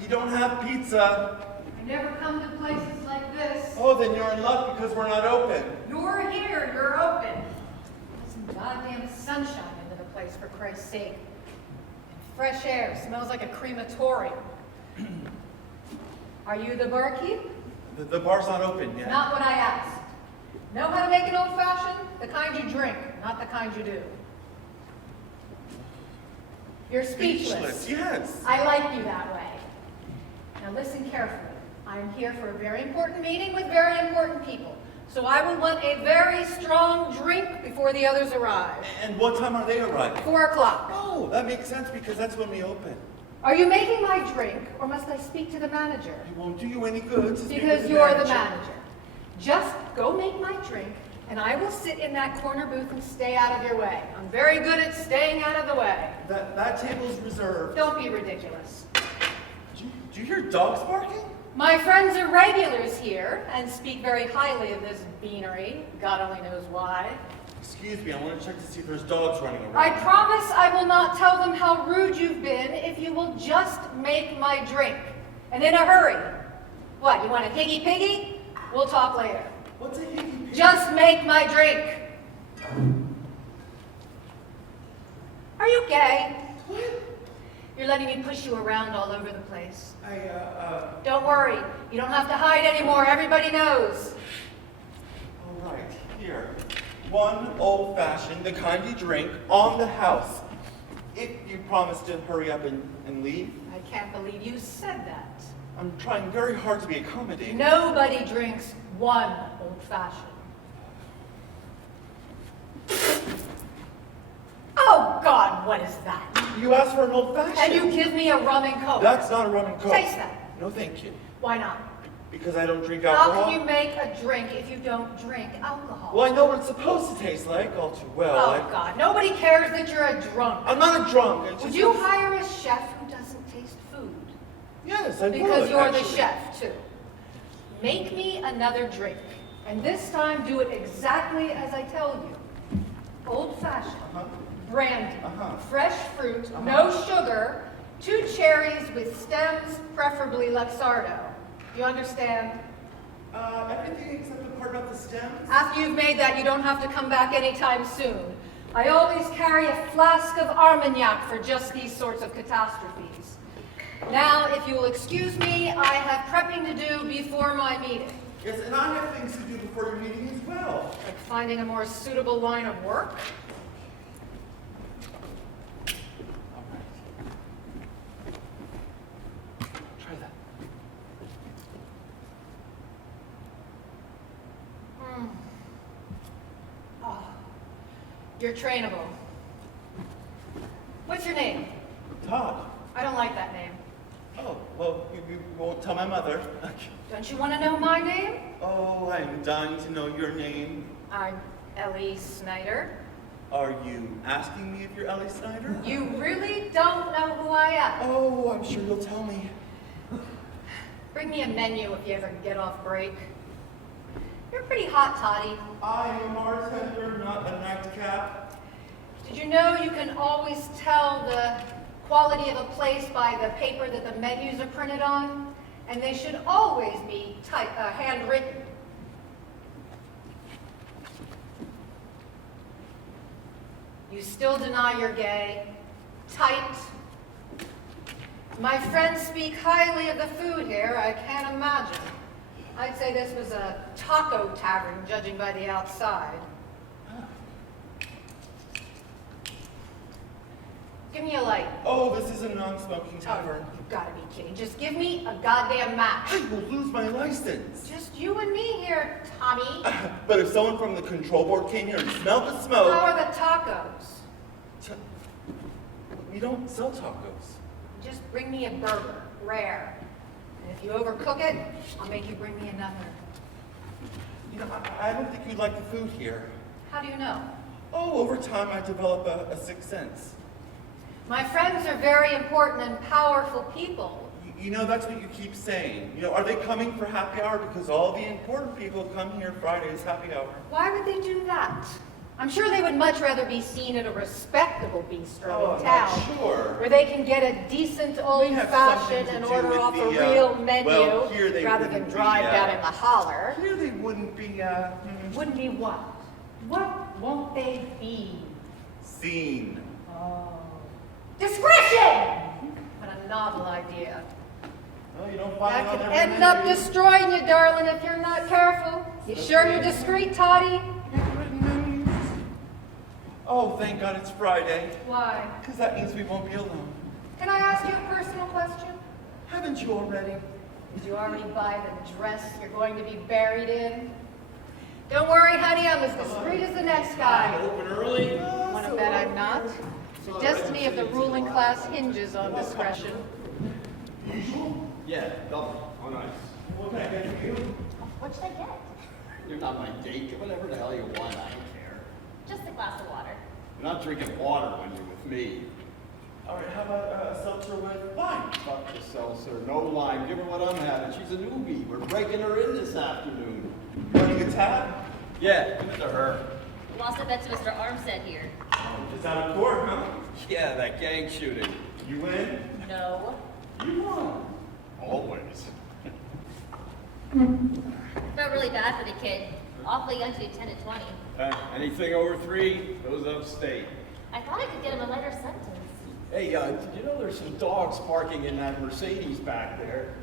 we don't have pizza. I never come to places like this. Oh, then you're in luck because we're not open. You're here, you're open. Put some goddamn sunshine into the place, for Christ's sake. And fresh air, smells like a crematorium. Are you the barkeep? The bar's not open yet. Not what I asked. Know how to make an old-fashioned? The kind you drink, not the kind you do. You're speechless. Yes. I like you that way. Now listen carefully. I'm here for a very important meeting with very important people. So I will want a very strong drink before the others arrive. And what time are they arriving? 4 o'clock. Oh, that makes sense because that's when we open. Are you making my drink, or must I speak to the manager? It won't do you any good to speak Because with you're the manager. Just go make my drink, and I will sit in that corner booth and stay out of your way. I'm very good at staying out of the way. That table's reserved. Don't be ridiculous. Do you hear dogs barking? My friends are regulars here and speak very highly of this beanery. God only knows why. Excuse me, I want to check to see if there's dogs running around. I promise I will not tell them how rude you've been if you will just make my drink. And in a hurry. What, you want a higgy-piggy? We'll talk later. What's a higgy-piggy? Just make my drink. Are you gay? What? You're letting me push you around all over the place. Don't worry. You don't have to hide anymore. Everybody knows. All right, here. One old-fashioned, the kind you drink, on the house. If you promise to hurry up and leave. I can't believe you said that. I'm trying very hard to be accommodating. Nobody drinks one old-fashioned. Oh, God, what is that? You asked for an old-fashioned. And you give me a rum and coke. That's not a rum and coke. Taste that. No, thank you. Why not? Because I don't drink alcohol. How can you make a drink if you don't drink alcohol? Well, I know what it's supposed to taste like all too well. Oh, God, nobody cares that you're a drunk. I'm not a drunk. Would you hire a chef who doesn't taste food? Yes, I would. Because you're the actually. chef, too. Make me another drink. And this time, do it exactly as I tell you. Old-fashioned. Brandy, fresh fruit, no sugar, 2 cherries with stems, preferably Luxardo. You understand? Everything except the part about the stems? After you've made that, you don't have to come back anytime soon. I always carry a flask of Armagnac for just these sorts of catastrophes. Now, if you will excuse me, I have prepping to do before my meeting. Yes, and I have things to do before your meeting as well. Like finding a more suitable line of work. Try that. Oh, you're trainable. What's your name? Todd. I don't like that name. Oh, well, you won't tell my mother. Don't you want to know my name? Oh, I'm dying to know your name. I'm ELLIE Snyder. Are you asking me if you're ELLIE Snyder? You really don't know who I am. Oh, I'm sure you'll tell me. Bring me a menu if you ever get off break. You're pretty hot, Tati. I am a bartender, not a nightcap. Did you know you can always tell the quality of a place by the paper that the menus are printed on? And they should always be handwritten. You still deny you're gay? Tight? My friends speak highly of the food here, I can't imagine. I'd say this was a taco tavern, judging by the outside. Give me a light. Oh, this is a non-smoking tavern. You've got to be kidding. Just give me a goddamn match. I will lose my license. Just you and me here, Tommy. But if someone from the control board came here and smelled the smoke... How are the tacos? We don't sell tacos. Just bring me a burger, rare. And if you overcook it, I'll make you bring me another. You know, I don't think you'd like the food here. How do you know? Oh, over time I develop a sixth sense. My friends are very important and powerful people. You know, that's what you keep saying. You know, are they coming for happy hour? Because all the important people come here Fridays happy hour. Why would they do that? I'm sure they would much rather be seen at a respectable bistro Oh, in I'm town, sure. where they can get a decent old-fashioned and order off a real menu, well, here they rather than wouldn't drive be, down in the holler. Here they wouldn't be, Wouldn't be what? What won't they be? seen. Oh. Discretion! What a novel idea. Well, you don't find That it on could every end up menu. destroying you, darling, if you're not careful. You sure you're discreet, Tati? Handwritten menus. Oh, thank God it's Friday, Why? because that means we won't be alone. Can I ask you a personal question? Haven't you already? Did you already buy the dress you're going to be buried in? Don't worry, honey, I'm as discreet as the next guy. Open early. Want to bet I'm not? The destiny of the ruling class hinges on discretion. Yeah, double on ice. What can I get for you? What should I get? You're not my date. Get whatever the hell you want. I don't care. Just a glass of water. You're not drinking water when you're with me. All right, how about a seltzer with lime? Fuck the seltzer. No lime. Give her what I'm having. She's a newbie. We're breaking her in this afternoon. Running a tab? Yeah, give it to her. Lost a bet to Mr. Armstead here. Just out of court, huh? Yeah, that gang shooting. You win? No. You won. Always. Felt really bad for the kid. Awfully young to be 10 and 20. Anything over 3 goes upstate. I thought I could get him a lighter sentence. Hey, did you know there's some dogs parking in that Mercedes back there?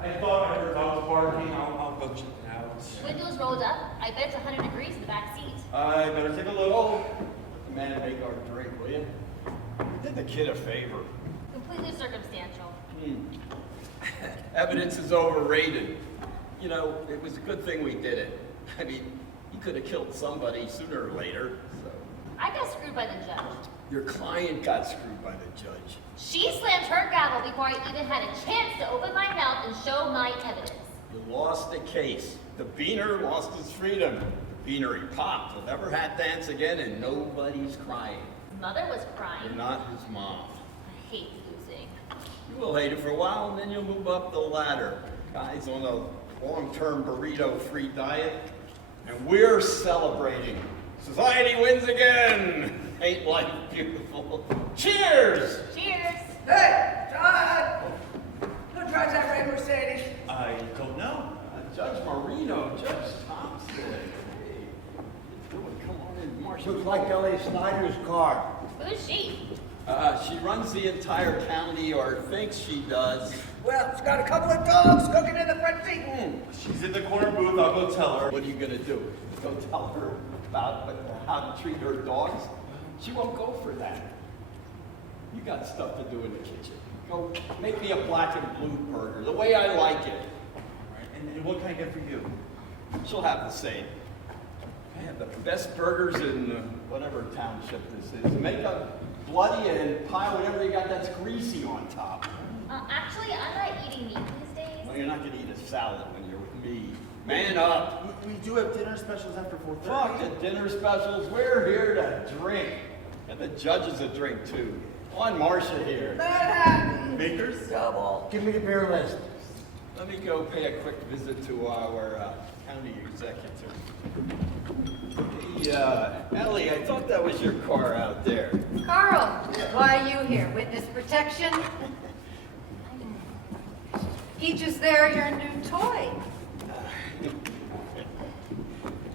I thought I heard dogs barking. I'll go check it out. Windows rolled up. I bet it's 100 degrees in the back seat. I better take a look. Let the man make our drink, will you? Did the kid a favor. Completely circumstantial. Evidence is overrated. You know, it was a good thing we did it. I mean, he could have killed somebody sooner or later, so. I got screwed by the judge. Your client got screwed by the judge. She slammed her gavel before I even had a chance to open my mouth and show my evidence. You lost the case. The beaner lost his freedom. The beaner he popped will never hat dance again, and nobody's crying. Mother was crying. Not his mom. I hate losing. You will hate it for a while, and then you'll move up the ladder. Guys on a long-term burrito-free diet, and we're celebrating. Society wins again. Ain't life beautiful? Cheers! Cheers! Hey, John! Who drives that red Mercedes? I don't know. Judge Marino, Judge Thompson. Hey, what you doing? Come on in, Marshal. Looks like Ellie Snyder's car. Who's she? She runs the entire county, or thinks she does. Well, she's got a couple of dogs cooking in the front seat. She's in the corner booth. I'll go tell her. What are you gonna do? Go tell her about how to treat her dogs? She won't go for that. You got stuff to do in the kitchen. Go make me a black and blue burger, the way I like it. And what can I get for you? She'll have the same. I have the best burgers in whatever township this is. Make a bloody and pile whatever you got that's greasy on top. Actually, I'm not eating meat these days. Well, you're not gonna eat a salad when you're with me. Man up. We do have dinner specials after 4:30. Fuck the dinner specials. We're here to drink. And the judges a drink too. On MARSHA here. Manhattan! Bakers? Double. Give me the beer list. Let me go pay a quick visit to our county executive. Hey, Ellie, I thought that was your car out there. Carl, why are you here? Witness protection? Each is there your new toy.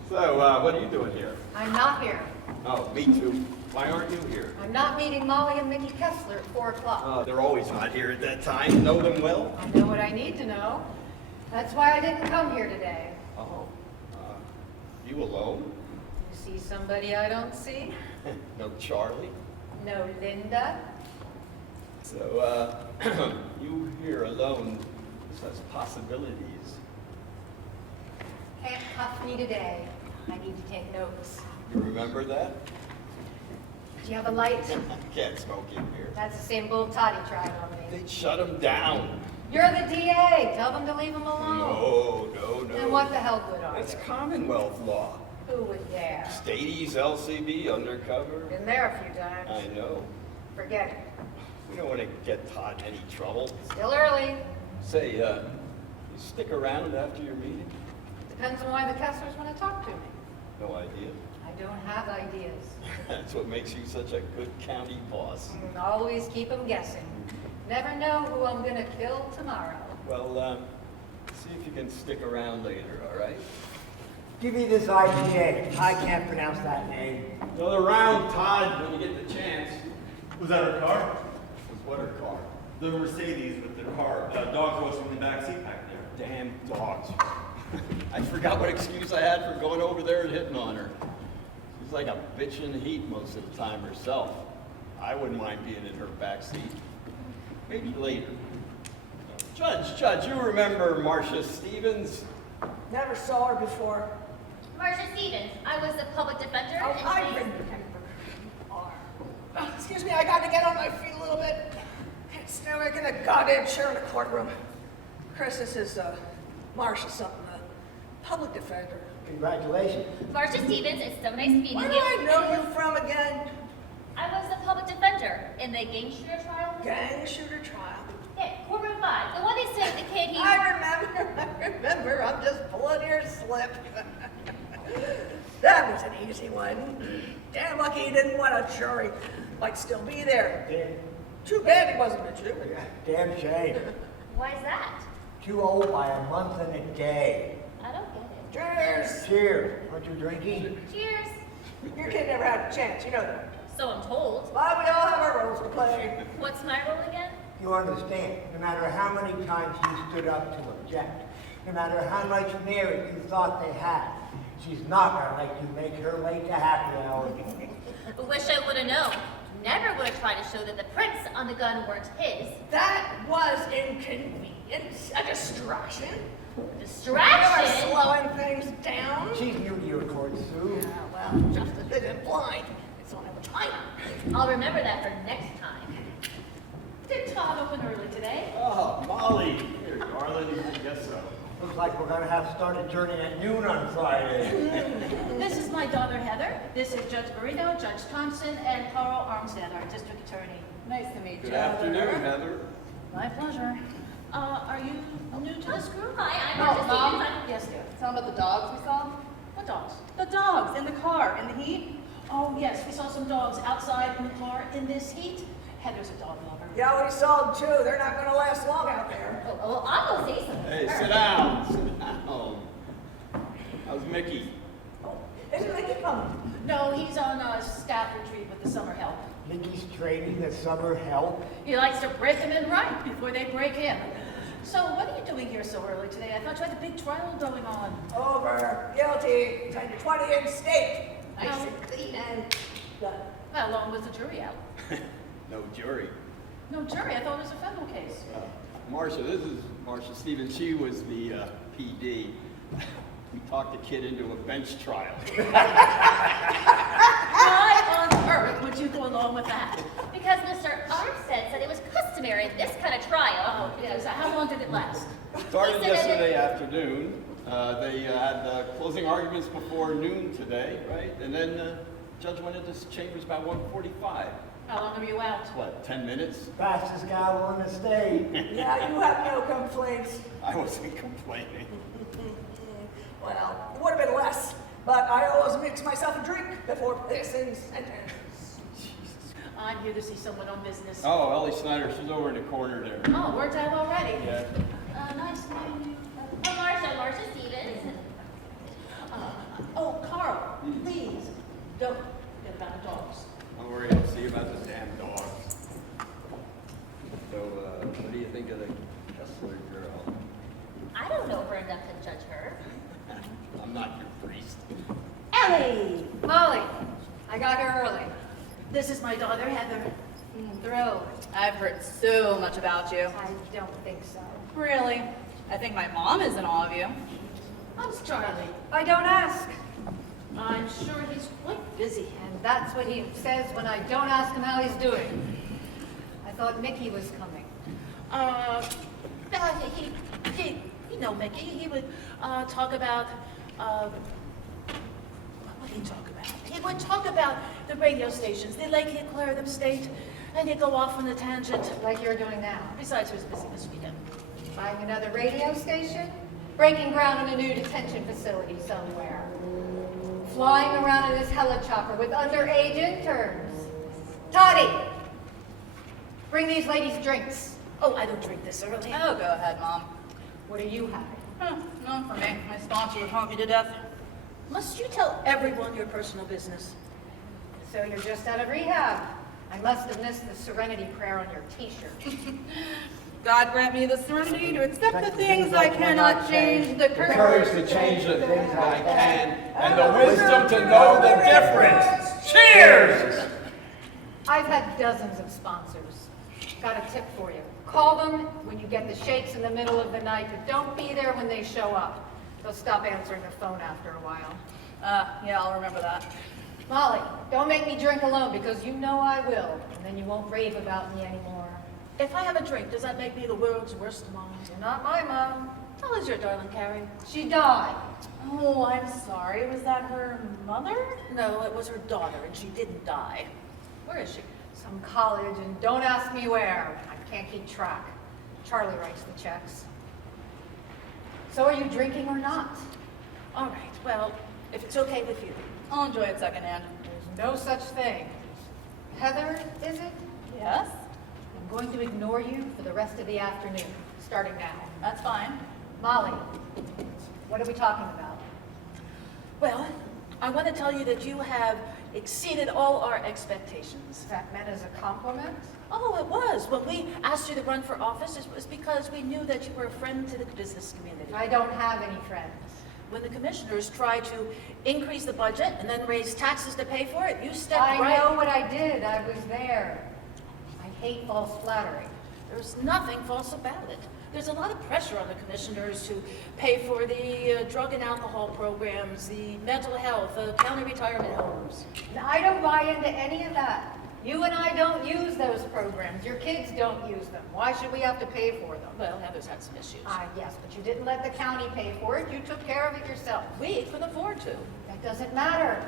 So, what are you doing here? I'm not here. Oh, me too. Why aren't you here? I'm not meeting Molly and Mickey Kessler at 4 o'clock. They're always not here at that time. Know them well? I know what I need to know. That's why I didn't come here today. Oh. You alone? You see somebody I don't see? No Charlie? No Linda? So, you here alone says possibilities. Can't cuff me today. I need to take notes. You remember that? Do you have a light? Can't smoke in here. That's the same bull Tati tried on me. They'd shut him down. You're the DA. Tell them to leave him alone. No. Then what the hell good are That's you? Commonwealth law. Who would dare? Stadies, LCB, undercover. Been there a few times. I know. Forget it. We don't want to get Todd in any trouble. Still early. Say, you stick around after your meeting? Depends on why the Kesslers want to talk to me. No idea. I I don't have ideas. That's what makes you such a good county boss. Always keep them guessing. Never know who I'm gonna kill tomorrow. Well, see if you can stick around later, all right? Give me this IPA. I can't pronounce that name. Another round, Todd, when you get the chance. Was that her car? Was what her car? The Mercedes with the car, dog roasting in the back seat back there. Damn dogs. I forgot what excuse I had for going over there and hitting on her. She's like a bitch in the heat most of the time herself. I wouldn't mind being in her back seat. Maybe later. Judge, you remember MARSHA Stevens? Never saw her before. MARSHA Stevens, I was the public defender. Oh, and I she's- remember. Excuse me, I got to get on my feet a little bit. It's now making a goddamn chair in the courtroom. Chris, this is MARSHA something, public defender. Congratulations. MARSHA Stevens, it's so nice meeting Where you. do I know you from again? I was the public defender in the gang shooter trial. Gang shooter trial. Yeah, courtroom 5. The one they said the kid he... I remember. I'm just pulling your slip. That was an easy one. Damn lucky he didn't want a jury. Might still be there. Too bad he wasn't a Jew. Damn shame. Why is that? Too old by a month and a day. I don't get it. Cheers. Cheers. Aren't you drinking? Cheers. Your kid never had a chance, you know that. So I'm told. But we all have our roles to play. What's my role again? You understand, no matter how many times you stood up to object, no matter how much merit you thought they had, she's not gonna let you make her late to happy hour. Wish I would have known. Never would have tried to show that the prints on the gun weren't his. That was inconvenient. A distraction. Distraction? You were slowing things down. She's new to your court, Sue. Yeah, well, justice isn't blind. It's only a timer. I'll remember that for next time. Did Todd open early today? Oh, Molly. Here, darling. I guess so. Looks like we're gonna have to start adjourning at noon on Friday. This is my daughter Heather. This is Judge MARINO, Judge Thompson, and Carl ARMSTEAD, our district attorney. Nice to meet Good afternoon, Heather. My pleasure. Are you new to this group? Hi, I'm Oh, Marcia Mom? Stevens. Yes, dear. Tell them about the dogs we saw? What dogs? The dogs in the car in the heat. Oh, yes, we saw some dogs outside in the car in this heat. Heather's a dog lover. Yeah, we saw them too. They're not going to last long out there. Oh, well, I'll go say something. Hey, sit down. Sit down. How's Mickey? Oh, isn't Mickey coming? No, he's on a staff retreat with the summer help. Mickey's training the summer help. He likes to break them in right before they break him. So what are you doing here so early today? I thought you had a big trial going on. Over. Guilty. 10 to 20 in state. Nice Oh. and clean and done. How long was the jury out? No jury. No jury, I thought it was a federal case. Marcia, this is Marcia Stevens. She was the PD. We talked the kid into a bench trial. Why on earth would you go along with that? Because Mr. Armstead said it was customary in this kind of trial. Oh, yes. How long did it last? Started He said yesterday afternoon. They had closing arguments before noon today, right? And then the judge went into chambers about 1:45. How long were you out? What, 10 minutes? Fastest gavel in the state. Yeah, you have no complaints. I wasn't complaining. Well, it would have been less, but I always mix myself a drink before placing sentence. I'm here to see someone on business. Oh, Ellie Snyder, she's over in the corner there. Oh, word's out already. Yeah. Nice meeting you. Oh, Marcia Stevens. Oh, Carl, please, don't forget about the dogs. Don't worry, I'll see about the damn dogs. So, what do you think of the Kessler girl? I don't know her enough to judge her. I'm not your priest. Ellie! Molly, I got here early. This is my daughter, Heather. Thrilled. I've heard so much about you. I don't think so. Really? I think my mom is in awe of you. How's Charlie? I don't ask. I'm sure he's quite busy. And that's what he says when I don't ask him how he's doing. I thought Mickey was coming. You know Mickey, he would talk about, what would he talk about? He would talk about the radio stations, the Lake Eclair of state, and he'd go off on a tangent. Like you're doing now. Besides, he was busy this weekend. Buying another radio station? Breaking ground in a new detention facility somewhere. flying around in his helichopper with underage interns. Tati, bring these ladies drinks. Oh, I don't drink this early. Oh, go ahead, Mom. What are you having? None for me. My sponsor would haunt me to death. Must you tell everyone your personal business? So you're just out of rehab. I must have missed the serenity prayer on your t-shirt. God grant me the serenity to accept the things I cannot change, the Courage to change the things I can, and the wisdom to know the difference. Cheers! I've had dozens of sponsors. Got a tip for you. Call them when you get the shakes in the middle of the night, but don't be there when they show up. They'll stop answering the phone after a while. Yeah, I'll remember that. Molly, don't make me drink alone because you know I will, and then you won't rave about me anymore. If I have a drink, does that make me the world's worst mom? You're not my mom. How is your darling Carrie? She died. Oh, I'm sorry. Was that her mother? No, it was her daughter, and she didn't die. Where is she? Some college, and don't ask me where. I can't keep track. Charlie writes the checks. So are you drinking or not? All right, well, if it's okay with you. I'll enjoy it secondhand. There's no such thing. Heather, is it? Yes? I'm going to ignore you for the rest of the afternoon, starting now. That's fine. Molly, what are we talking about? Well, I want to tell you that you have exceeded all our expectations. Is that meant as a compliment? Oh, it was. When we asked you to run for office, it was because we knew that you were a friend to the business community. I don't have any friends. When the commissioners tried to increase the budget and then raise taxes to pay for it, you stepped I right... know what I did. I was there. I hate false flattery. There's nothing false about it. There's a lot of pressure on the commissioners to pay for the drug and alcohol programs, the mental health, county retirement homes. And I don't buy into any of that. You and I don't use those programs. Your kids don't use them. Why should we have to pay for them? Well, Heather's had some issues. Yes, but you didn't let the county pay for it. You took care of it yourself. We could afford to. That doesn't matter.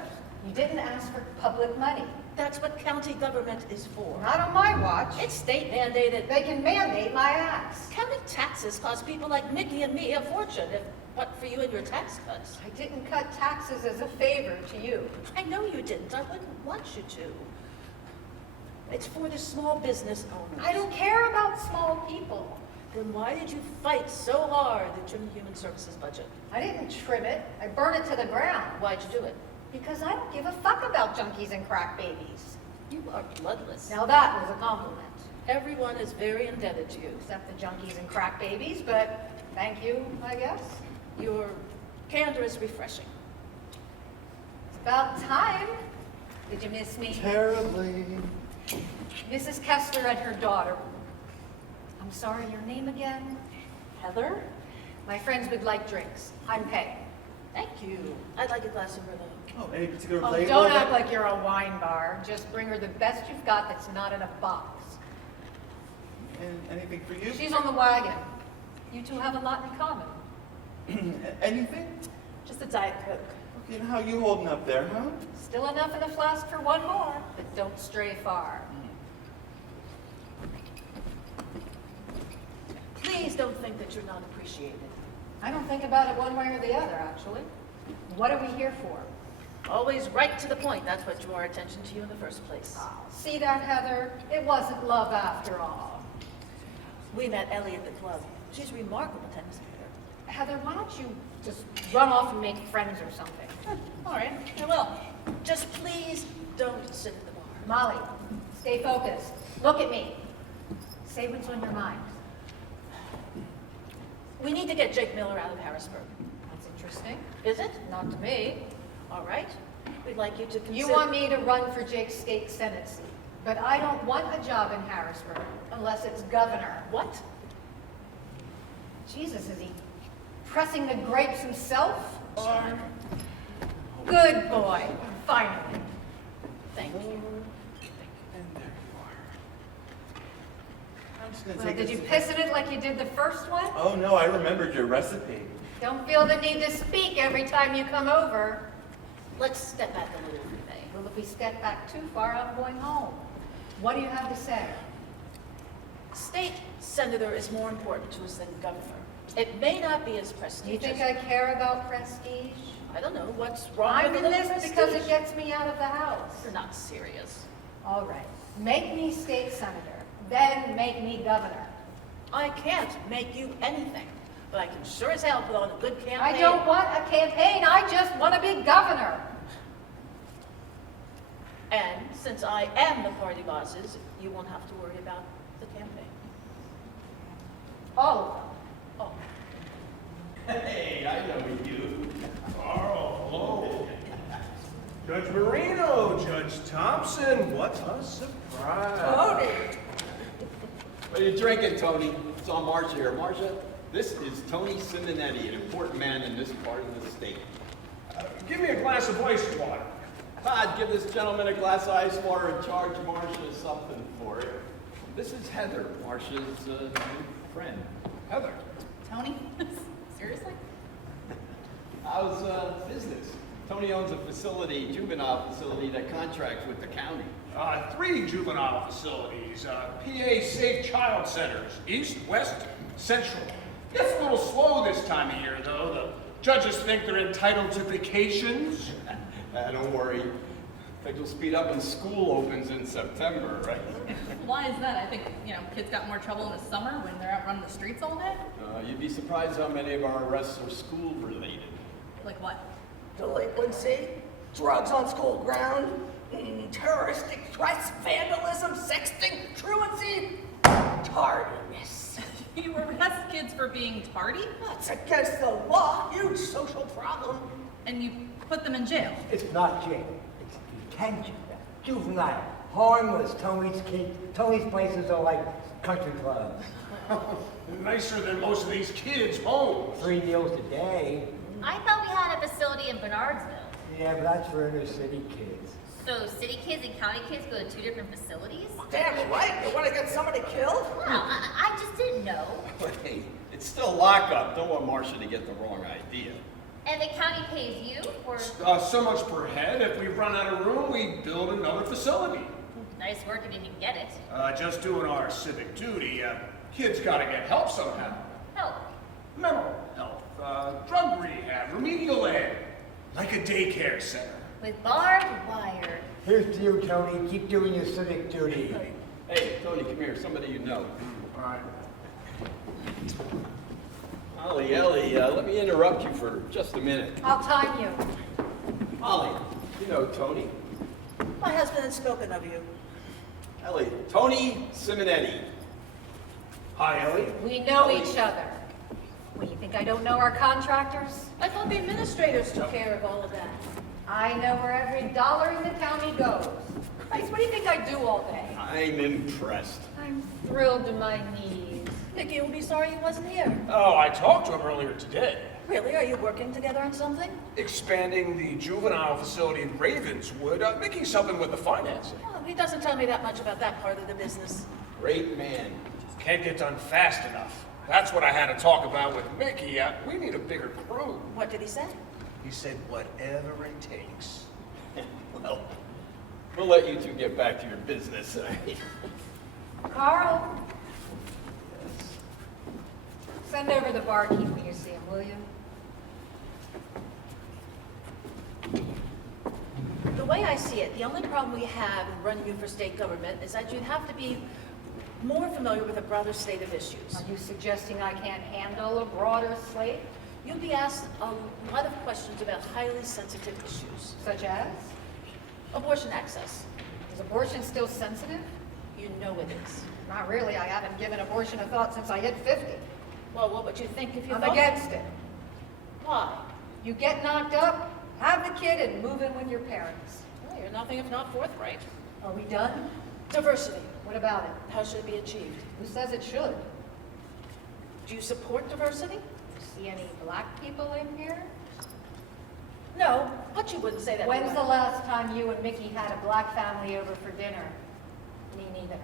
You didn't ask for public money. That's what county government is for. Not on my watch. It's state mandated. They can mandate my acts. County taxes cost people like Mickey and me a fortune, if but for you and your tax cuts. I didn't cut taxes as a favor to you. I know you didn't. I wouldn't want you to. It's for the small business owners. I don't care about small people. Then why did you fight so hard to trim the human services budget? I didn't trim it. I burned it to the ground. Why'd you do it? Because I don't give a fuck about junkies and crack babies. You are bloodless. Now that was a compliment. Everyone is very indebted to you. Except the junkies and crack babies, but thank you, I guess. Your candor is refreshing. It's about time. Did you miss me? Terribly. Mrs. Kessler and her daughter. I'm sorry, your name again? Heather? My friends would like drinks. I'm paying. Thank you. I'd like a glass of Merlot. Oh, any particular Oh, flavor? don't act like you're a wine bar. Just bring her the best you've got that's not in a box. And anything for you? She's on the wagon. You two have a lot in common. Anything? Just a Diet Coke. Okay, and how you holding up there, huh? Still enough in the flask for one more, but don't stray far. Please don't think that you're not appreciated. I don't think about it one way or the other, actually. What are we here for? Always right to the point. That's what drew our attention to you in the first place. See that, Heather? It wasn't love after all. We met Ellie at the club. She's a remarkable tennis player. Heather, why don't you just run off and make friends or something? All right, I will. Just please don't sit at the bar. Molly, stay focused. Look at me. Say what's on your mind. We need to get Jake Miller out of Harrisburg. That's interesting. Is it? Not to me. All right. We'd like you to consider... You want me to run for Jake's state senate seat, but I don't want a job in Harrisburg unless it's governor. What? Jesus, is he pressing the grapes himself? Or... Good boy, finally. Thank you. And there you are. I'm just gonna Well, take did this you away. piss in it like you did the first one? Oh no, I remembered your recipe. Don't feel the need to speak every time you come over. Let's step back a little, if we may. Well, if we step back too far, I'm going home. What do you have to say? State senator is more important to us than governor. It may not be as Do prestigious. you think I care about prestige? I don't know, what's wrong I'm with in the this prestige? because it gets me out of the house. You're not serious. All right, make me state senator, then make me governor. I can't make you anything, but I can sure as hell put on a good campaign. I don't want a campaign, I just want to be governor. And since I am the party bosses, you won't have to worry about the campaign. All of them. Oh, Hey, I know you. Carl, hello. Judge Marino, Judge Thompson, what a surprise. Tony. What are you drinking, Tony? It's on Marsha here. Marsha, this is Tony Simonetti, an important man in this part of the state. Give me a glass of ice water. Todd, give this gentleman a glass of ice water and charge Marsha something for it. This is Heather, Marsha's new friend. Heather. Tony? Seriously? How's business? Tony owns a facility, juvenile facility, that contracts with the county. 3 juvenile facilities, PA Safe Child Centers, East, West, Central. Gets a little slow this time of year, though. The judges think they're entitled to vacations. Don't worry. I think it'll speed up when school opens in September, right? Why is that? I think, kids got more trouble in the summer when they're out running the streets all day. You'd be surprised how many of our arrests are school-related. Like what? Delinquency, drugs on school ground, terroristic threats, vandalism, sexting, truancy, tardiness. You arrest kids for being tardy, That's against the law, huge social problem. and you put them in jail. It's not jail, it's detention. Juvenile, harmless. Tony's places are like country clubs. Nicer than most of these kids' homes. 3 deals a day. I thought we had a facility in Bernardsville. Yeah, but that's for inner city kids. So city kids and county kids go to 2 different facilities? Damn right, you want to get somebody killed? Wow, I just didn't know. Hey, it's still lockup. Don't want Marsha to get the wrong idea. And the county pays you for So much per head. If we run out of room, we build another facility. nice work if you can get it. Just doing our civic duty. Kids gotta get help somehow. Help. Mental health, drug rehab, remedial ed, like a daycare center. With barbed wire. Here's to you, Tony. Keep doing your civic duty. Hey, Tony, come here. Somebody you know. All right. Ellie, let me interrupt you for just a minute. I'll time you. Molly, you know Tony. my husband has spoken of you. Ellie, Tony Simonetti. Hi, Ellie. We know each other. What, you think I don't know our contractors? I thought the administrators took care of all of that. I know where every dollar in the county goes. Christ, what do you think I do all day? I'm impressed. I'm thrilled to my knees. Nicky will be sorry he wasn't here. Oh, I talked to him earlier today. Really? Are you working together on something? Expanding the juvenile facility in Ravenswood, making something with the financing. Oh, he doesn't tell me that much about that part of the business. Great man. Can't get done fast enough. That's what I had to talk about with Mickey. We need a bigger crew. What did he say? He said, whatever it takes. Well, we'll let you two get back to your business. Carl, send over the barkeep when you see him, will you? The way I see it, the only problem we have in running you for state government is that you'd have to be more familiar with a broader slate of issues. Are you suggesting I can't handle a broader slate, You'll be asked a lot of questions about highly sensitive issues. such as? Abortion access. Is abortion still sensitive? You know it is. Not really. I haven't given abortion a thought since I hit 50. Well, what would you think if you I'm thought? against it. Why? You get knocked up, have the kid, and move in with your parents. Well, you're nothing if not forthright. Are we done? Diversity. What about it? How should it be achieved? Who says it should? Do you support diversity? See any black people in here? No, but you wouldn't say that. When's would the you? last time you and Mickey had a black family over for dinner? Me neither.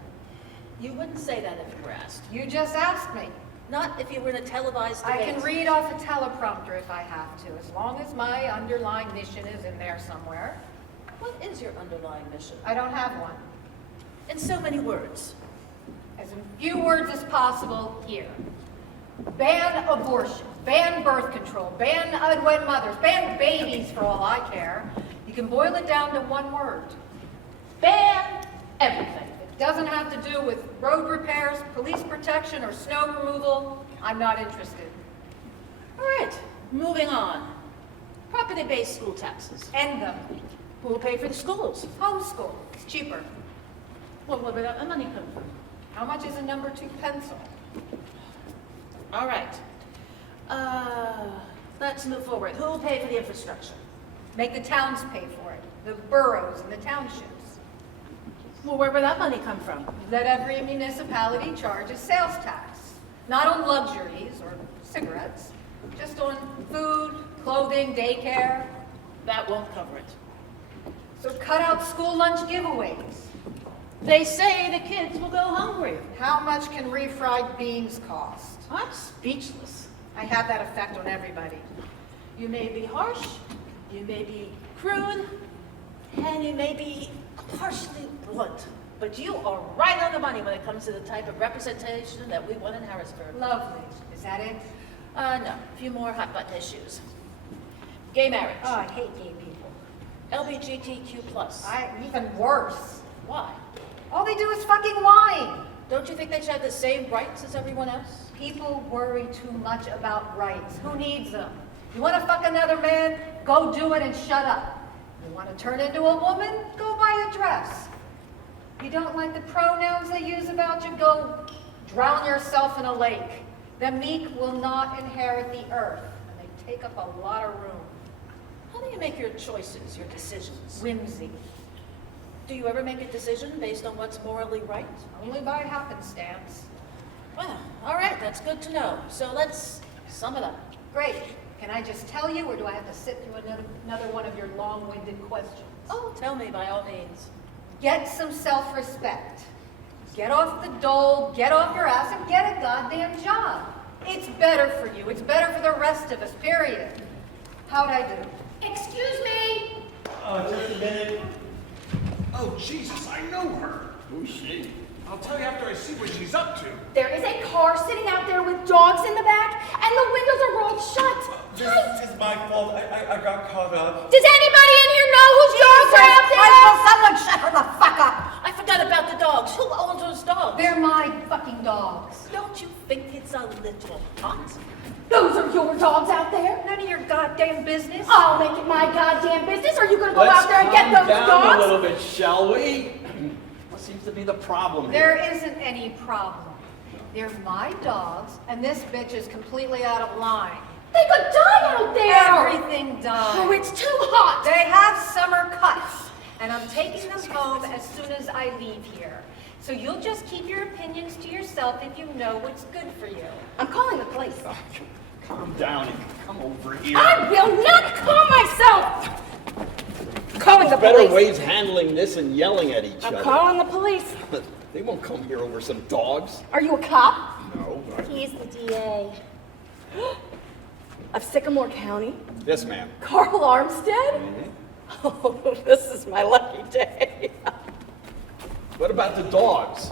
You wouldn't say that if you were asked. You just asked me. Not if you were in a televised I debate. can read off a teleprompter if I have to, as long as my underlying mission is in there somewhere. What is your underlying mission? I don't have one. In so many words. As few words as possible here. Ban abortion. Ban birth control, ban unwed mothers, ban babies for all I care. You can boil it down to one word. Ban everything. It doesn't have to do with road repairs, police protection, or snow removal. I'm not interested. All right, moving on. Property-based school taxes. End them. Who will pay for the schools? Homeschool. It's cheaper. Well, where will that money come from? How much is a number 2 pencil? All right. Let's move forward. Who will pay for the infrastructure? Make the towns pay for it. The boroughs and the townships. Well, where will that money come from? Let every municipality charge a sales tax. Not on luxuries or cigarettes, just on food, clothing, daycare. That won't cover it. So cut out school lunch giveaways. They say the kids will go hungry. How much can refried beans cost? I'm speechless. I have that effect on everybody. You may be harsh, you may be crude, and you may be partially blunt, but you are right on the money when it comes to the type of representation that we want in Harrisburg. Lovely. Is that it? No, a few more hot button issues. Gay marriage. Oh, I hate gay people. LGBTQ+. Even worse. Why? All they do is fucking whine. Don't you think they should have the same rights as everyone else? People worry too much about rights. Who needs them? You want to fuck another man? Go do it and shut up. You want to turn into a woman? Go buy a dress. You don't like the pronouns they use about you? Go drown yourself in a lake. The meek will not inherit the earth, and they take up a lot of room. How do you make your choices, your decisions? Whimsy. Do you ever make a decision based on what's morally right? Only by happenstance. Well, all right, that's good to know. So let's sum it up. Great. Can I just tell you, or do I have to sit through another one of your long-winded questions? Oh, tell me by all means. Get some self-respect. Get off the dole, get off your ass, and get a goddamn job. It's better for you. It's better for the rest of us, period. How'd I do? Excuse me! Just a minute. Oh, Jesus, I know her. Who's she? I'll tell you after I see what she's up to. There is a car sitting out there with dogs in the back, and the windows are rolled shut. This is my fault. I got caught up. Does anybody in here know whose dogs are out there? Someone shut her the fuck up! I forgot about the dogs. Who owns those dogs? They're my fucking dogs. Don't you think it's a little hot? Those are your dogs out there? None of your goddamn business. I'll make it my goddamn business. Are you gonna go out there and get those Let's calm down dogs? a little bit, shall we? What seems to be the problem here? There isn't any problem. They're my dogs, and this bitch is completely out of line. They could die out there. Everything dies. Oh, it's too hot. They have summer cuts, and I'm taking them home as soon as I leave here. So you'll just keep your opinions to yourself if you know what's good for you. I'm calling the police. Calm down and come over here. I will not calm myself. Calling the Better police. ways handling this and yelling at each I'm other. calling the police. They won't come here over some dogs. Are you a cop? No. He's the DA. Of Sycamore County? Yes, ma'am. Carl Armstead? Oh, this is my lucky day. What about the dogs?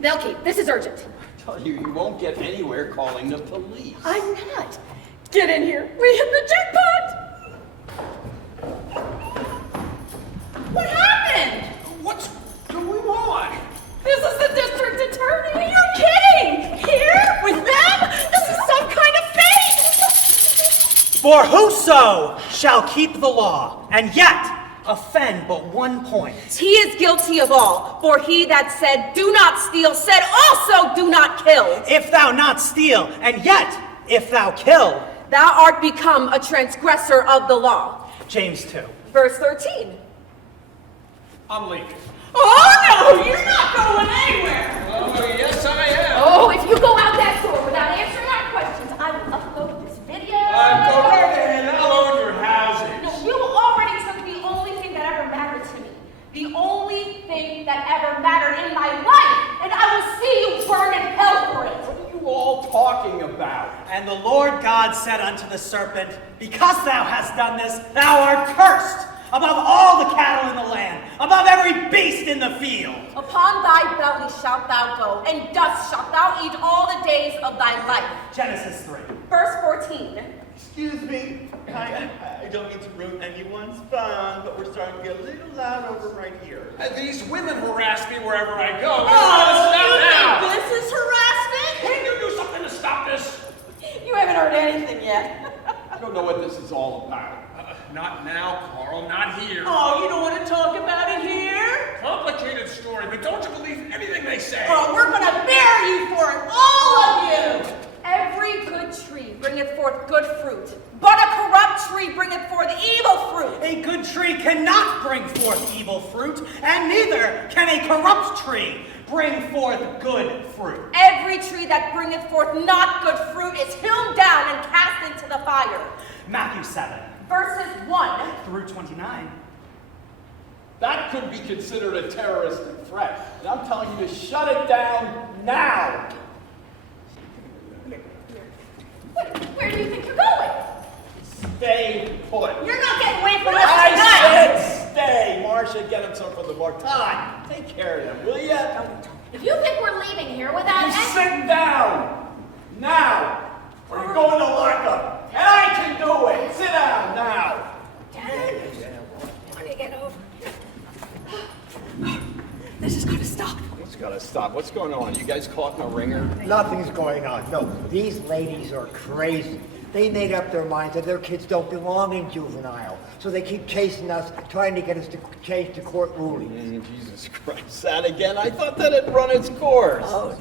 They'll keep. This is urgent. I tell you, you won't get anywhere calling the police. I'm not. Get in here. We hit the jackpot. What happened? What's going on? This is the district attorney. Are you kidding? Here? With them? This is some kind of fate. For whoso shall keep the law, and yet offend but one point. He is guilty of all, for he that said, do not steal, said also, do not kill. If thou not steal, and yet if thou kill. Thou art become a transgressor of the law. James 2. Verse 13. I'm leaving. Oh no, you're not going anywhere. Oh, yes, I am. Oh, if you go out that door without answering our questions, I will upload this video. Go right ahead. I'll own your houses. No, you already took the only thing that ever mattered to me. The only thing that ever mattered in my life. And I will see you burn in hell for it. What are you all talking about? And the Lord God said unto the serpent, because thou hast done this, thou art cursed above all the cattle in the land, above every beast in the field. Upon thy belly shalt thou go, and dust shalt thou eat all the days of thy life. Genesis 3. Verse 14. Excuse me, I don't mean to ruin anyone's fun, but we're starting to get a little loud over right here. These women harass me wherever I go. This is harassment? Can you do something to stop this? You haven't heard anything yet. I don't know what this is all about. Not now, Carl, not here. Oh, you don't want to talk about it here? Complicated story, but don't you believe anything they say? Oh, we're going to bury you for it, all of you! Every good tree bringeth forth good fruit. But a corrupt tree bringeth forth evil fruit. A good tree cannot bring forth evil fruit, and neither can a corrupt tree bring forth good fruit. Every tree that bringeth forth not good fruit is hewn down and cast into the fire. Matthew 7. Verses 1 through 29. That could be considered a terroristic threat. And I'm telling you to shut it down now. Where do you think you're going? Stay put. You're not getting away from us I tonight. said stay. Marcia, get him some from the bar. Todd, take care of them, will ya? If you think we're leaving here without You sit down. Now. Or you're going to lockup. And I can do it. Sit down now. Want to get over? This has got to stop. What's got to stop? What's going on? You guys caught in a ringer? Nothing's going on. No, these ladies are crazy. They made up their minds that their kids don't belong in juvenile. So they keep chasing us, trying to get us to change the court rulings. Jesus Christ, that again? I thought that had run its course. Oh,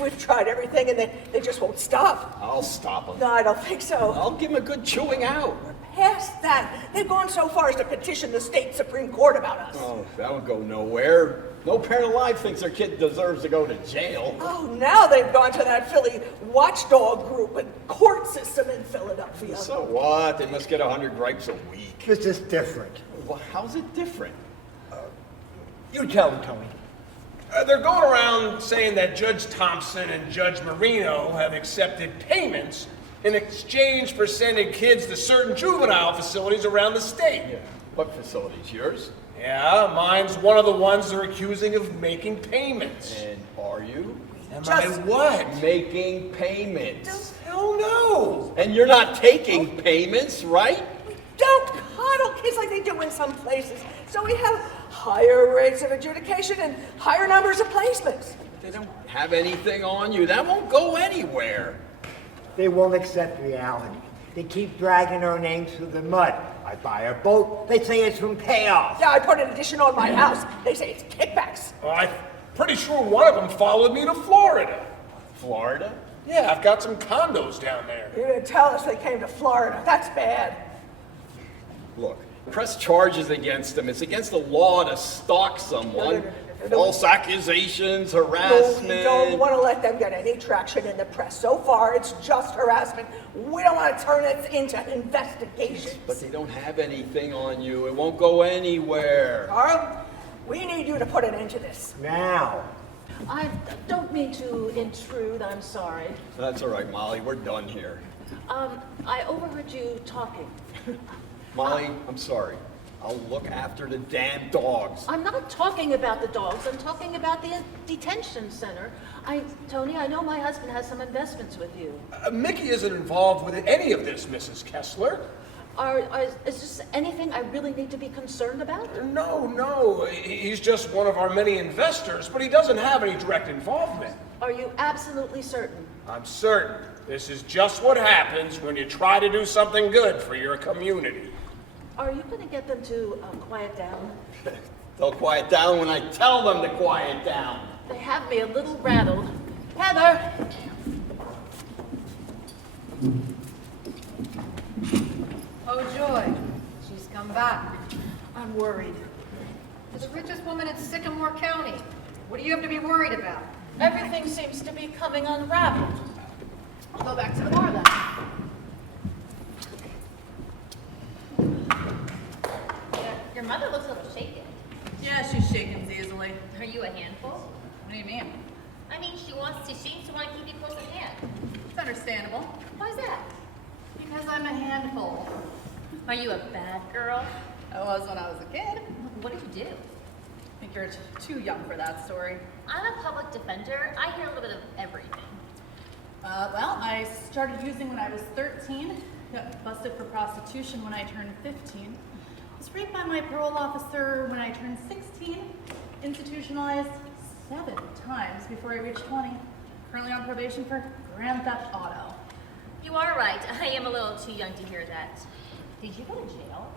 we've tried everything and they just won't stop. I'll stop them. No, I don't think so. I'll give them a good chewing out. Past that, they've gone so far as to petition the state Supreme Court about us. Oh, that'll go nowhere. No parent alive thinks their kid deserves to go to jail. Oh, now they've gone to that Philly watchdog group and court system in Philadelphia. So what? They must get 100 gripes a week. This is different. Well, how's it different? You tell them, Tony. They're going around saying that Judge Thompson and Judge Marino have accepted payments in exchange for sending kids to certain juvenile facilities around the state. Yeah. What facilities? Yours? Yeah, mine's one of the ones they're accusing of making payments. And are you? Am I what? Making payments. Hell no! And you're not taking payments, right? Don't coddle kids like they do in some places. So we have higher rates of adjudication and higher numbers of placements. They don't have anything on you. That won't go anywhere. They won't accept reality. They keep dragging our names through the mud. I buy a boat, they say it's from payoff. Yeah, I put an addition on my house. They say it's kickbacks. Well, I'm pretty sure one of them followed me to Florida. Florida? Yeah, I've got some condos down there. You're gonna tell us they came to Florida. That's bad. Look, press charges against them. It's against the law to stalk someone. False accusations, harassment. No, we don't want to let them get any traction in the press. So far, it's just harassment. We don't want to turn it into investigations. But they don't have anything on you. It won't go anywhere. Carl, we need you to put an end to this. Now. I don't mean to intrude, I'm sorry. That's all right, Molly. We're done here. I overheard you talking. Molly, I'm sorry. I'll look after the damn dogs. I'm not talking about the dogs, I'm talking about the detention center. Tony, I know my husband has some investments with you. Mickey isn't involved with any of this, Mrs. Kessler. Is this anything I really need to be concerned about? No. He's just one of our many investors, but he doesn't have any direct involvement. Are you absolutely certain? I'm certain. This is just what happens when you try to do something good for your community. Are you going to get them to quiet down? They'll quiet down when I tell them to quiet down. They have me a little rattled. Heather! Oh, joy. She's come back. I'm worried. You're the richest woman in Sycamore County. What do you have to be worried about? Everything seems to be coming unraveled. I'll go back to the bar then. Your mother looks a little shaken. Yeah, she's shaking easily. Are you a handful? What do you mean? I mean, she seems to want to keep you close at hand. It's understandable. Why's that? Because I'm a handful. Are you a bad girl? I was when I was a kid. What did you do? I think you're too young for that story. I'm a public defender. I hear a little bit of everything. Well, I started using when I was 13, got busted for prostitution when I turned 15, was raped by my parole officer when I turned 16, institutionalized 7 times before I reached 20, currently on probation for Grand Theft Auto. You are right. I am a little too young to hear that. Did you go to jail?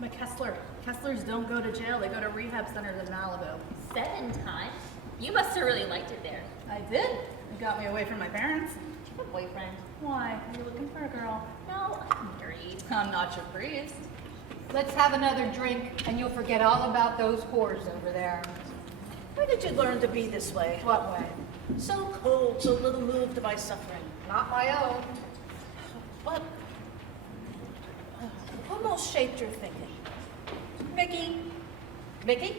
I'm a KESSLER. KESSLERs don't go to jail, they go to rehab centers in Malibu. 7 times? You must have really liked it there. I did. It got me away from my parents. Do you have a boyfriend? Why? Are you looking for a girl? No, I'm married. I'm not your priest. Let's have another drink, and you'll forget all about those whores over there. Where did you learn to be this way? What way? So cold, so little moved by suffering. Not my own. What? Who most shaped your thinking? Mickey. Mickey?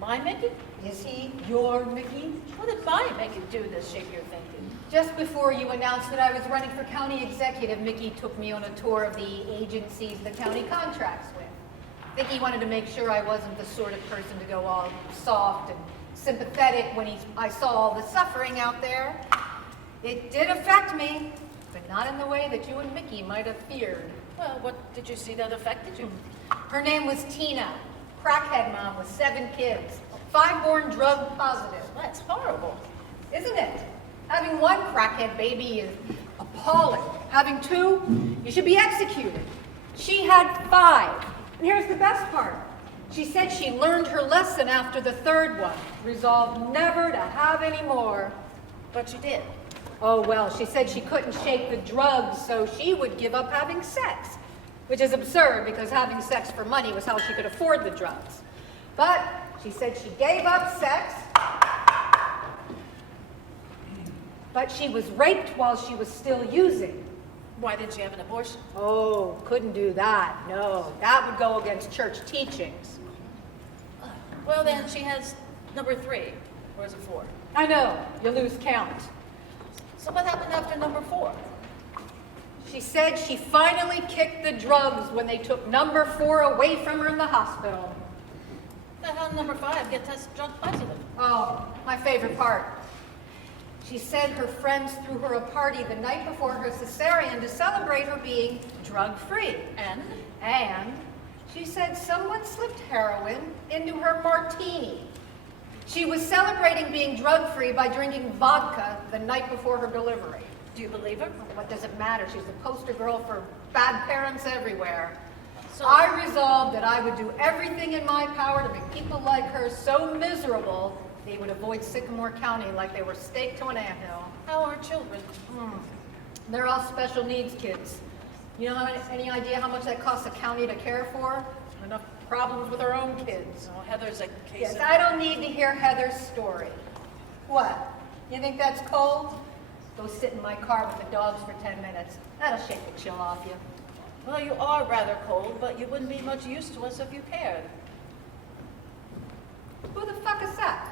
My Mickey? Is he your Mickey? What did my Mickey do to shape your thinking? Just before you announced that I was running for county executive, Mickey took me on a tour of the agencies the county contracts with. I think he wanted to make sure I wasn't the sort of person to go all soft and sympathetic when I saw all the suffering out there. It did affect me, but not in the way that you and Mickey might have feared. Well, what did you see that affected you? Her name was Tina, crackhead mom with 7 kids, 5 born drug positive. That's horrible. Isn't it? Having 1 crackhead baby is appalling. Having 2, you should be executed. She had 5. And here's the best part. She said she learned her lesson after the 3rd one, resolved never to have any more. But she did. Oh, well, she said she couldn't shake the drugs, so she would give up having sex. Which is absurd, because having sex for money was how she could afford the drugs. But she said she gave up sex, but she was raped while she was still using. Why didn't she have an abortion? Oh, couldn't do that, no. That would go against church teachings. Well, then she has number 3. Or is it 4? I know, you lose count. So what happened after number 4? She said she finally kicked the drugs when they took number 4 away from her in the hospital. Then how did number 5 get tested drug positive? Oh, my favorite part. She said her friends threw her a party the night before her cesarean to celebrate her being drug-free. And she said someone slipped heroin into her martini. She was celebrating being drug-free by drinking vodka the night before her delivery. Do you believe her? What does it matter? She's the poster girl for bad parents everywhere. So I resolved that I would do everything in my power to make people like her so miserable they would avoid Sycamore County like they were staked on anthill. How are children? They're all special needs kids. You know, any idea how much that costs a county to care for? Enough problems with our own kids. Oh, Heather's a case Yes, of... I don't need to hear Heather's story. What? You think that's cold? Go sit in my car with the dogs for 10 minutes. That'll shake the chill off you. Well, you are rather cold, but you wouldn't be much use to us if you cared. Who the fuck is that?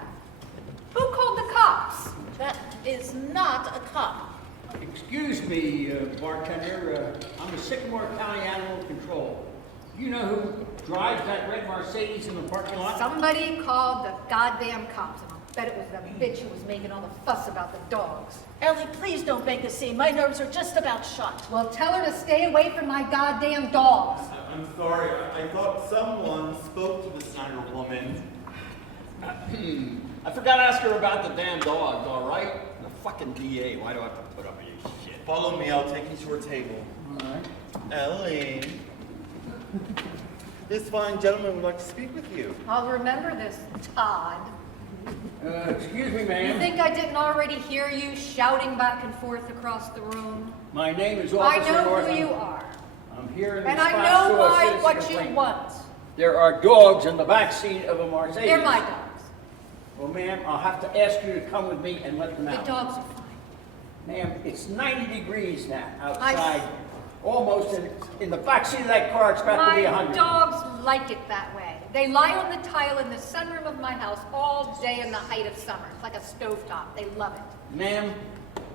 Who called the cops? That is not a cop. Excuse me, bartender. I'm the Sycamore County Animal Control. You know who drives that red Mercedes in the parking lot? Somebody called the goddamn cops, and I'll bet it was the bitch who was making all the fuss about the dogs. Ellie, please don't make a scene. My nerves are just about shot. Well, tell her to stay away from my goddamn dogs. I'm sorry. I thought someone spoke to the Snyder woman. I forgot to ask her about the damn dogs, all right? The fucking DA, why do I have to put up with your shit? Follow me, I'll take you to her table. All right. Ellie. This fine gentleman would like to speak with you. I'll remember this, Todd. Excuse me, ma'am. You think I didn't already hear you shouting back and forth across the room? My name is I Officer know Northam. who you are. I'm here in And response I know to a why, citizen what you complaint. want. There are dogs in the back seat of a Mercedes. They're my dogs. Well, ma'am, I'll have to ask you to come with me and let them The out. dogs are fine. Ma'am, it's 90 degrees now outside. Almost in the back seat of that car, it's about to be My 100. dogs like it that way. They lie on the tile in the sunroom of my house all day in the height of summer. It's like a stovetop. They love it. Ma'am,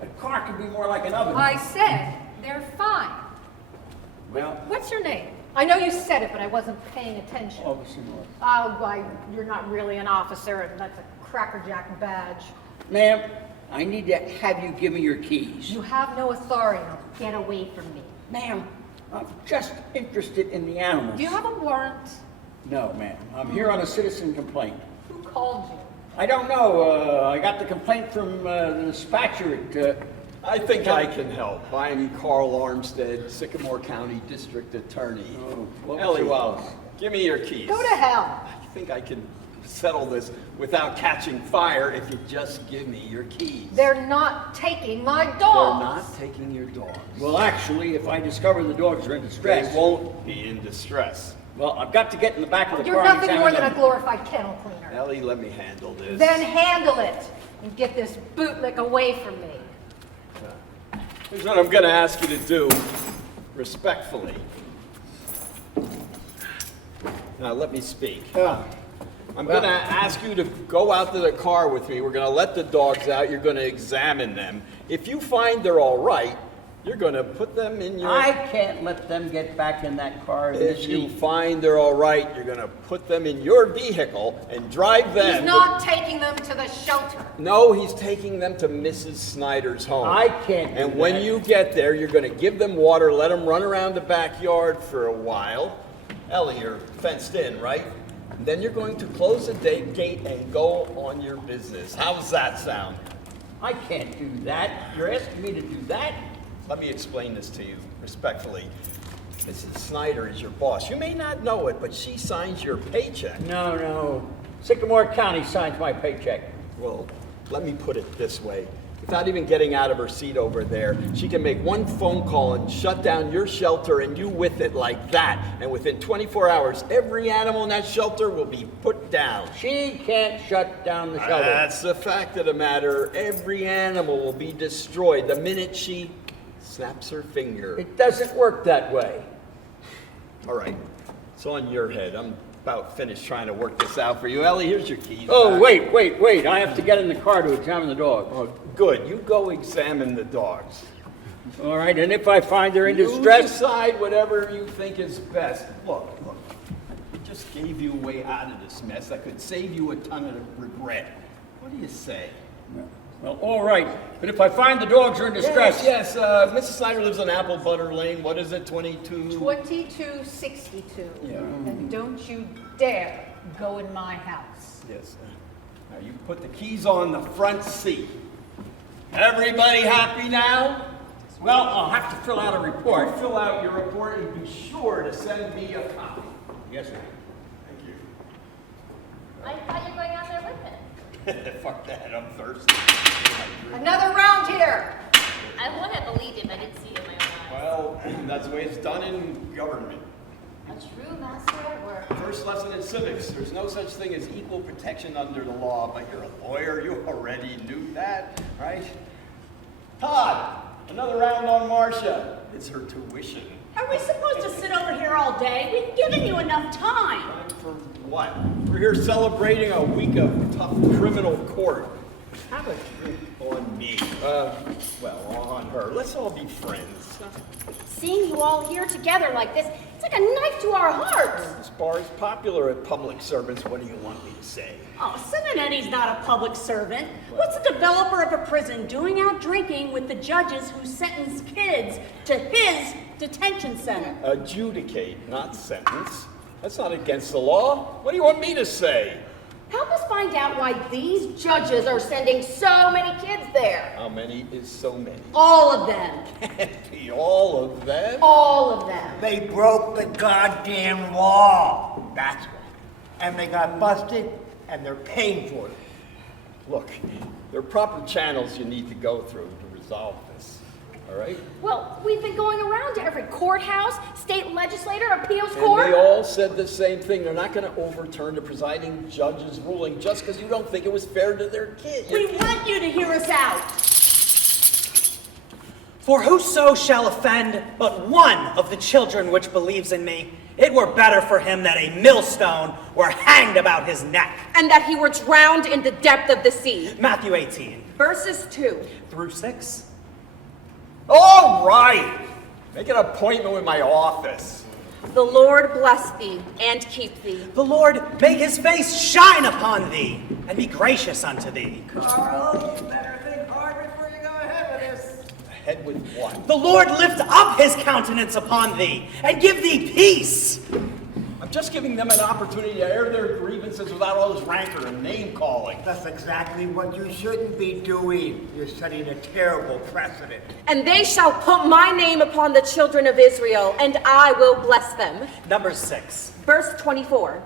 a car could be more like an oven. I said they're fine. Well, What's your name? I know you said it, but I wasn't paying attention. Officer North. Oh, why, you're not really an officer, and that's a crackerjack badge. Ma'am, I need to have you give me your keys. You have no authority. Now get away from me. Ma'am, I'm just interested in the animals. Do you have a warrant? No, ma'am. I'm here on a citizen complaint. Who called you? I don't know. I got the complaint from the dispatcher at... I think I can help. I'm Carl Armstead, Sycamore County District Attorney. Oh, Ellie Wallace, give me your keys. Go to hell. I think I can settle this without catching fire if you just give me your keys. They're not taking my dogs. They're not taking your dogs. Well, actually, if I discover the dogs are in distress... They won't be in distress. Well, I've got to get in the back of the You're car and nothing examine more than them. a glorified kennel cleaner. Ellie, let me handle this. Then handle it and get this bootlick away from me. Here's what I'm going to ask you to do, respectfully. Now, let me speak. I'm going to ask you to go out to the car with me. We're going to let the dogs out. You're going to examine them. If you find they're all right, you're going to put them in your... I can't let them get back in that car. If you find they're all right, you're going to put them in your vehicle and drive them... He's not taking them to the shelter. No, he's taking them to Mrs. Snyder's home. I can't do And when that. you get there, you're going to give them water, let them run around the backyard for a while. Ellie, you're fenced in, right? And then you're going to close the gate and go on your business. How's that sound? I can't do that. You're asking me to do that? Let me explain this to you respectfully. Mrs. Snyder is your boss. You may not know it, but she signs your paycheck. No. Sycamore County signs my paycheck. Well, let me put it this way. Without even getting out of her seat over there, she can make one phone call and shut down your shelter and you with it like that. And within 24 hours, every animal in that shelter will be put down. She can't shut down the shelter. That's the fact of the matter. Every animal will be destroyed the minute she snaps her finger. It doesn't work that way. All right, it's on your head. I'm about finished trying to work this out for you. Ellie, here's your keys. Oh, back. wait. I have to get in the car to examine the dog. Oh, good. You go examine the dogs. All right, and if I find they're in You distress... decide whatever you think is best. Look. We just gave you a way out of this mess that could save you a ton of regret. What do you say? Well, all right, but if I find the dogs are in distress... Yes. Mrs. Snyder lives on Apple Butter Lane. What is it, 22? 2262. Yeah. And don't you dare go in my house. Yes. Now, you put the keys on the front seat. Everybody happy now? Well, I'll have to fill out a report. Fill out your report and be sure to send me a copy. Yes, sir. Thank you. I thought you were going out there with him. Fuck that, I'm thirsty. Another round here. I wouldn't have believed him. I didn't see it in my own eyes. Well, that's the way it's done in government. A true master at work. First lesson in civics, there's no such thing as equal protection under the law, but you're a lawyer, you already knew that, right? Todd, another round on MARSHA. It's her tuition. Are we supposed to sit over here all day? We've given you enough time. Time for what? We're here celebrating a week of tough criminal court. Have a drink on me. Well, on her. Let's all be friends. Seeing you all here together like this, it's like a knife to our hearts. This bar is popular at public servants. What do you want me to say? Oh, Simonetti's not a public servant. What's a developer of a prison doing out drinking with the judges who sentence kids to his detention center? Adjudicate, not sentence. That's not against the law. What do you want me to say? Help us find out why these judges are sending so many kids there. How many is so many? All of them. Can't be all of them. All of them. They broke the goddamn law. That's why. And they got busted, and they're paying for it. Look, there are proper channels you need to go through to resolve this. All right? Well, we've been going around to every courthouse, state legislator, appeals And court. they all said the same thing. They're not going to overturn the presiding judge's ruling just because you don't think it was fair to their kid. We want you to hear us out. For whoso shall offend but one of the children which believes in me, it were better for him that a millstone were hanged about his neck. And that he were drowned in the depth of the sea. Matthew 18. Verses 2 through 6. All right. Make an appointment with my office. The Lord bless thee and keep thee. The Lord make his face shine upon thee and be gracious unto thee. Carl, you better think hard head with what? The Lord lift up his countenance upon thee and give thee peace. I'm just giving them an opportunity to air their grievances without all this rancor and name-calling. That's exactly what you shouldn't be doing. You're setting a terrible precedent. And they shall put my name upon the children of Israel, and I will bless them. Number 6. Verse 24.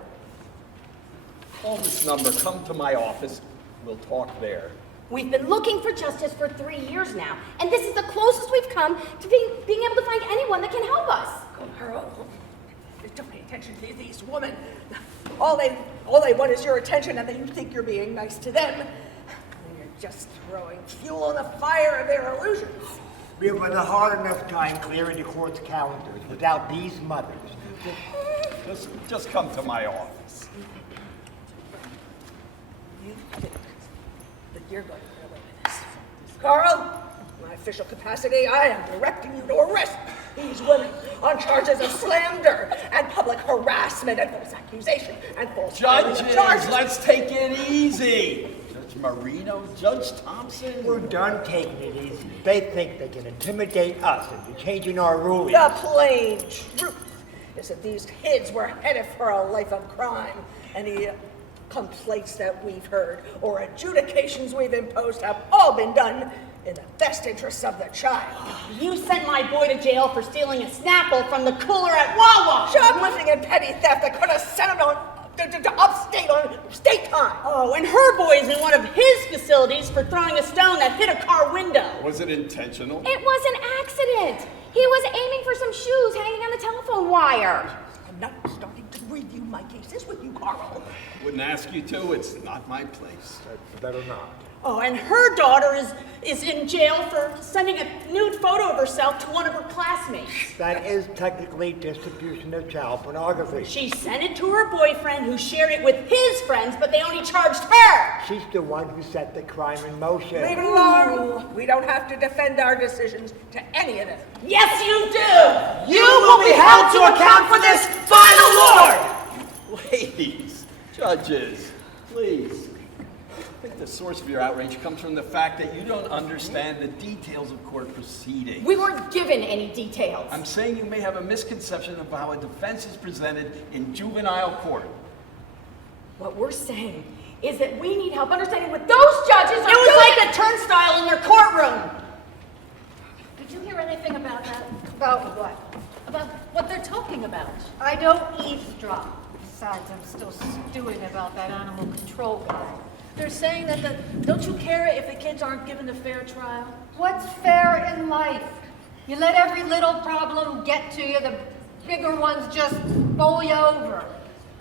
Call this number, come to my office, we'll talk there. We've been looking for justice for 3 years now, and this is the closest we've come to being able to find anyone that can help us. Don't pay attention to these women. All they want is your attention, and then you think you're being nice to them. And you're just throwing fuel on the fire of their illusions. We have a hard enough time clearing the court's calendars without these mothers. Just come to my office. You think that you're going to get away with this? Carl, in my official capacity, I am directing you to arrest these women on charges of slander and public harassment and false accusation and false Judges, charges. let's take it easy. Judge Marino, Judge Thompson. We're done taking it easy. They think they can intimidate us into changing our rulings. The plain truth is that these kids were headed for a life of crime. Any complaints that we've heard or adjudications we've imposed have all been done in the best interests of the child. You sent my boy to jail for stealing a Snapple from the cooler at Wallace. Shoplifting and petty theft that could have sent him to upstate on state time. Oh, and her boy is in one of his facilities for throwing a stone that hit a car window. Was it intentional? It was an accident. He was aiming for some shoes hanging on the telephone wire. I'm not starting to review my cases with you, Carl. Wouldn't ask you to, it's not my place. Better not. Oh, and her daughter is in jail for sending a nude photo of herself to one of her classmates. That is technically distribution of child pornography. She sent it to her boyfriend, who shared it with his friends, but they only charged her. She's the one who set the crime in motion. Leave it alone. We don't have to defend our decisions to any of them. Yes, you do. You will be held to account for this by the Lord. Ladies, judges, please. I think the source of your outrage comes from the fact that you don't understand the details of court proceedings. We weren't given any details. I'm saying you may have a misconception of how a defense is presented in juvenile court. What we're saying is that we need help understanding what those judges are It was doing. like a turnstile in their courtroom. Did you hear anything about that? About what? About what they're talking about? I don't eavesdrop. Besides, I'm still stewing about that animal control guy. They're saying that don't you care if the kids aren't given a fair trial? What's fair in life? You let every little problem get to you, the bigger ones just bowl you over.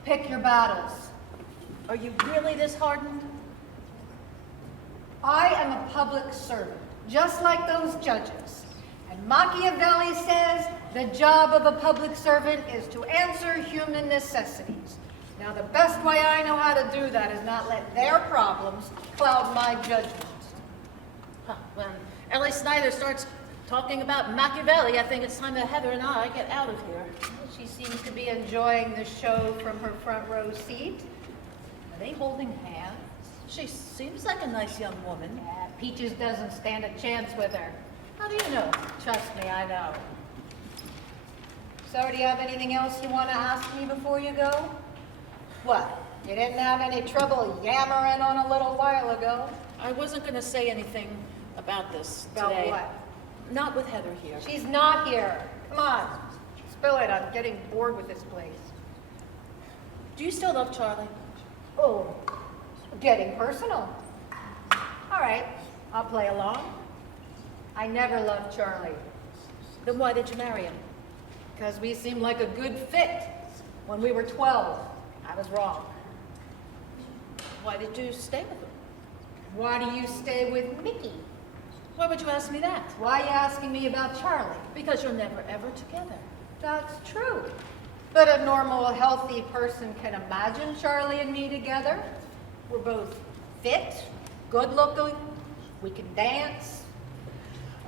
Pick your battles. Are you really this hardened? I am a public servant, just like those judges. And Machiavelli says the job of a public servant is to answer human necessities. Now, the best way I know how to do that is not let their problems cloud my judgment. When Ellie Snyder starts talking about Machiavelli, I think it's time that Heather and I get out of here. She seems to be enjoying the show from her front row seat. Are they holding hands? She seems like a nice young woman. Yeah, Peaches doesn't stand a chance with her. How do you know? Trust me, I know. So, do you have anything else you want to ask me before you go? What? You didn't have any trouble yammering on a little while ago? I wasn't going to say anything about this About today. what? Not with Heather here. She's not here. Come on, spill it. I'm getting bored with this place. Do you still love Charlie? Oh, getting personal. All right, I'll play along. I never loved Charlie. Then why did you marry him? Because we seemed like a good fit when we were 12. I was wrong. Why did you stay with him? Why do you stay with Mickey? Why would you ask me that? Why are you asking me about Charlie? Because you're never ever together. That's true. But a normal, healthy person can imagine Charlie and me together. We're both fit, good-looking, we can dance.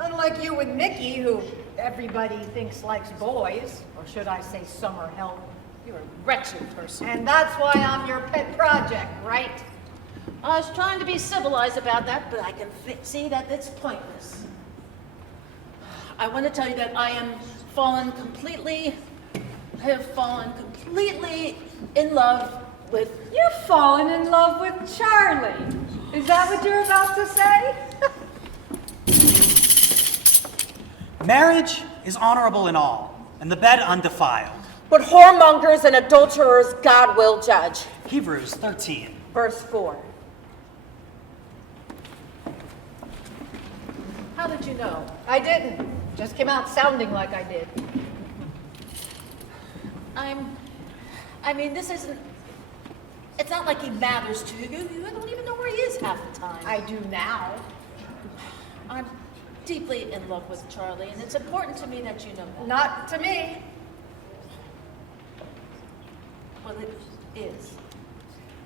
Unlike you and Mickey, who everybody thinks likes boys, or should I say summer help. You're a wretched person. And that's why I'm your pet project, right? I was trying to be civilized about that, but I can see that it's pointless. I want to tell you that I have fallen completely in love with... You've fallen in love with Charlie. Is that what you're about to say? Marriage is honorable in all, and the bed undefiled. But whoremongers and adulterers God will judge. Hebrews 13. Verse 4. How did you know? I didn't. Just came out sounding like I did. I mean, this isn't... It's not like he matters to you. You don't even know where he is half the time. I do now. I'm deeply in love with Charlie, and it's important to me that you know that. Not to me. Well, it is.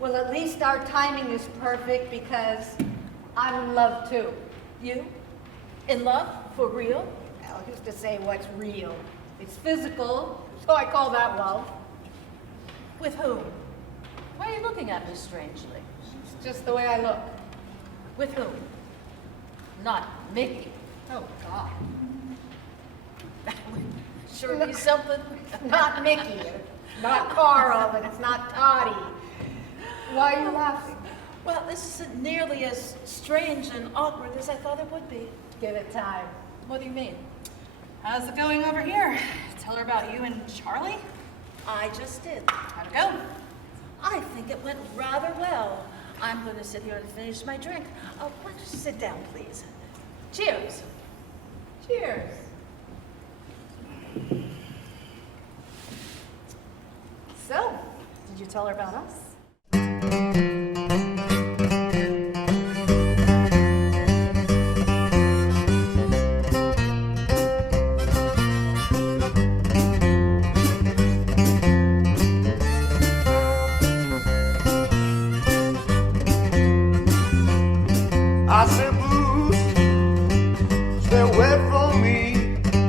Well, at least our timing is perfect because I'm in love too. You? In love? For real? Well, who's to say what's real? It's physical, so I call that love. With whom? Why are you looking at me strangely? It's just the way I look. With whom? Not Mickey. Oh, God. That would sure be something. Not Mickey, not Carl, and it's not Tati. Why are you laughing? Well, this isn't nearly as strange and awkward as I thought it would be. Give it time. What do you mean? How's it going over here? Tell her about you and Charlie? I just did. How'd it go? I think it went rather well. I'm going to sit here and finish my drink. Oh, why don't you sit down, please? Cheers. Cheers. So, did you tell her about us?